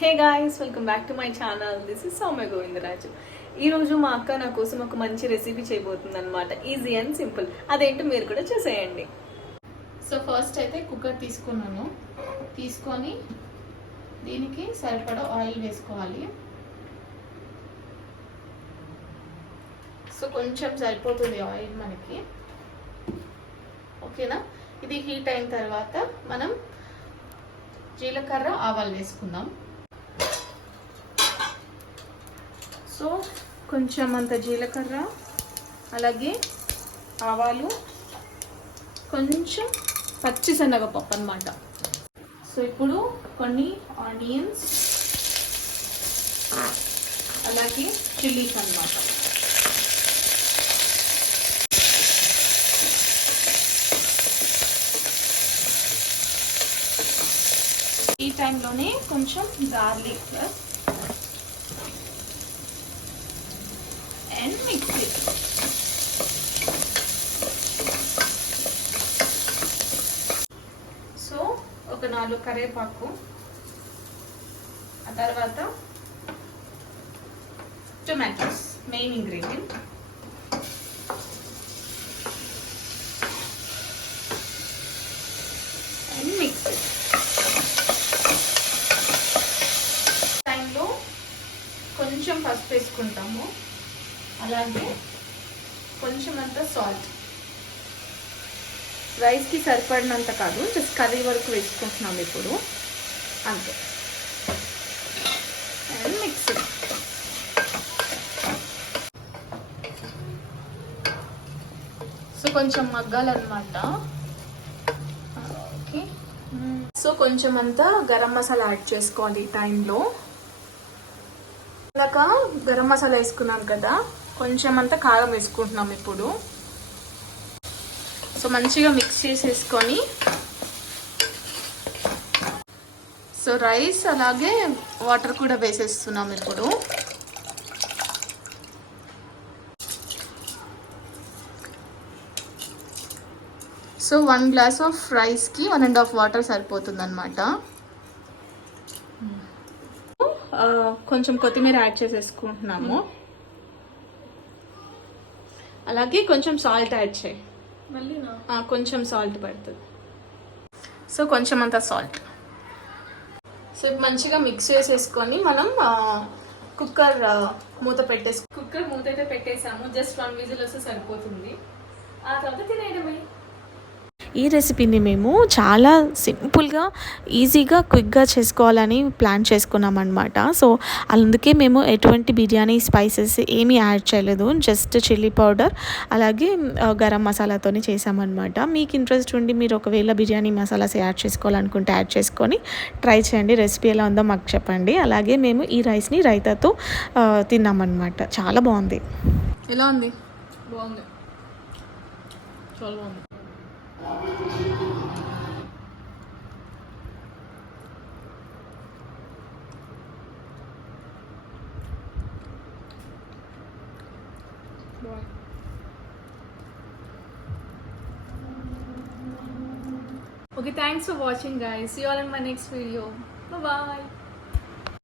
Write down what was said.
Hey guys, welcome back to my channel. This is Soumya Govindaraju. ఈరోజు మా అక్క నా కోసం ఒక మంచి రెసిపీ చేయబోతుంది అనమాట. Easy and simple. అదేంటో మీరు కూడా చూసేయండి. సో ఫస్ట్ అయితే కుక్కర్ తీసుకొని దీనికి సరిపడా ఆయిల్ వేసుకోవాలి. సో కొంచెం సరిపోతుంది ఆయిల్ మనకి, ఓకేనా. ఇది హీట్ అయిన తర్వాత మనం జీలకర్ర ఆవాలు వేసుకుందాం. సో కొంచెం అంత జీలకర్ర, అలాగే ఆవాలు, కొంచెం పచ్చిశనగపప్పు అన్నమాట. సో ఇప్పుడు కొన్ని ఆనియన్స్, అలాగే చిల్లీస్ అన్నమాట. ఈ టైంలోనే కొంచెం గార్లిక్ అండ్ మిక్సీ. సో ఒక 4 కరివేపాకు, ఆ తర్వాత tomatoes main ingredient, and mixie. టైంలో కొంచెం పసుపు వేసుకుంటాము, అలాగే కొంచెం అంత సాల్ట్. రైస్కి సరిపడినంత కాదు, జస్ట్ కర్రీ వరకు వేసుకుంటున్నాం ఇప్పుడు, అంతే. And mixie. సో కొంచెం మగ్గాలన్నమాట. ఓకే. సో కొంచెం అంతా గరం మసాలా యాడ్ చేసుకోవాలి ఈ టైంలో. ఇందాక గరం మసాలా వేసుకున్నాం కదా, కొంచెం అంతా కారం వేసుకుంటున్నాం ఇప్పుడు. సో మంచిగా మిక్స్ చేసేసుకొని, సో రైస్ అలాగే వాటర్ కూడా వేసేస్తున్నాం ఇప్పుడు. సో 1 గ్లాస్ ఆఫ్ రైస్కి 1.5 వాటర్ సరిపోతుంది అన్నమాట. కొంచెం కొత్తిమీర యాడ్ చేసేసుకుంటున్నాము, అలాగే కొంచెం సాల్ట్ యాడ్ చేయి. కొంచెం సాల్ట్ పడుతుంది. సో కొంచెం అంత సాల్ట్. సో మంచిగా మిక్స్ చేసేసుకొని మనం కుక్కర్ మూత అయితే పెట్టేసాము. జస్ట్ 1 విజిల్ వస్తే సరిపోతుంది. ఆ తర్వాత తినేయడమే. ఈ రెసిపీని మేము చాలా సింపుల్గా, ఈజీగా, క్విక్గా చేసుకోవాలని ప్లాన్ చేసుకున్నాం అనమాట. సో అందుకే మేము ఎటువంటి బిర్యానీ స్పైసెస్ ఏమీ యాడ్ చేయలేదు, జస్ట్ చిల్లీ పౌడర్ అలాగే గరం మసాలాతో చేసామన్నమాట. మీకు ఇంట్రెస్ట్ ఉండి మీరు ఒకవేళ బిర్యానీ మసాలాస్ యాడ్ చేసుకోవాలనుకుంటే యాడ్ చేసుకొని ట్రై చేయండి. రెసిపీ ఎలా ఉందో మాకు చెప్పండి. అలాగే మేము ఈ రైస్ని రైతాతో తిన్నామన్నమాట. చాలా బాగుంది. ఎలా ఉంది? బాగుంది, చాలా బాగుంది. Okay, thanks for watching guys. See you all in my next video. Bye bye.